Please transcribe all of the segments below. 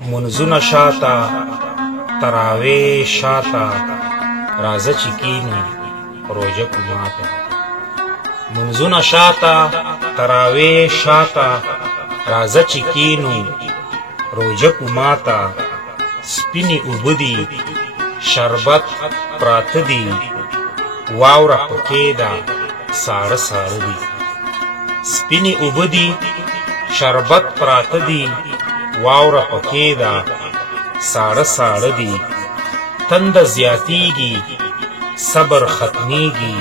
منځونه شاته تراوی شاته راځه چې کینو روژه کو ماته منځونه شاته تراوی شاته راځه چې کینو روژه کو ماته سپینې اوبه دي شربت پراته دي واوره پکې ده ساړه ساړه دي سپینې اوبه دي شربت پراته دي واوره پکې ده ساړه ساړه دي تنده زیاتیږي صبر ختمیږي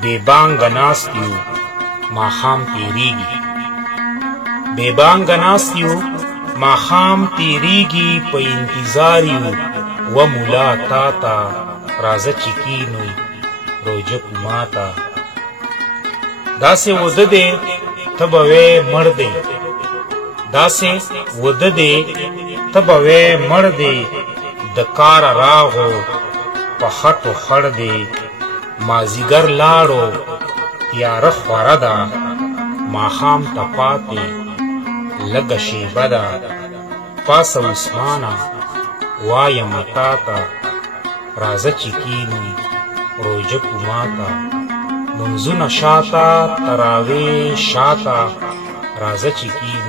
بې بانګه ناست یو ماښام تېرېږي بې بانګه ناست یو ماښام تېرېږي په انتظار یو و ملا تا ته راځه چې کینو روژه کو ماته داسې وده دی ته به وې مړ دی داسې وده دی ته به وې مړ دی د کاره راغو په خټو خړ دی مازدیګر لاړو تیاره خوره ده ماښام ته پاتې لږه شیبه ده پاسه عثمانه وایم تا ته راځه چې کینو روژه کو ماته منځونه شاته تراوی شاته راځه چې کینو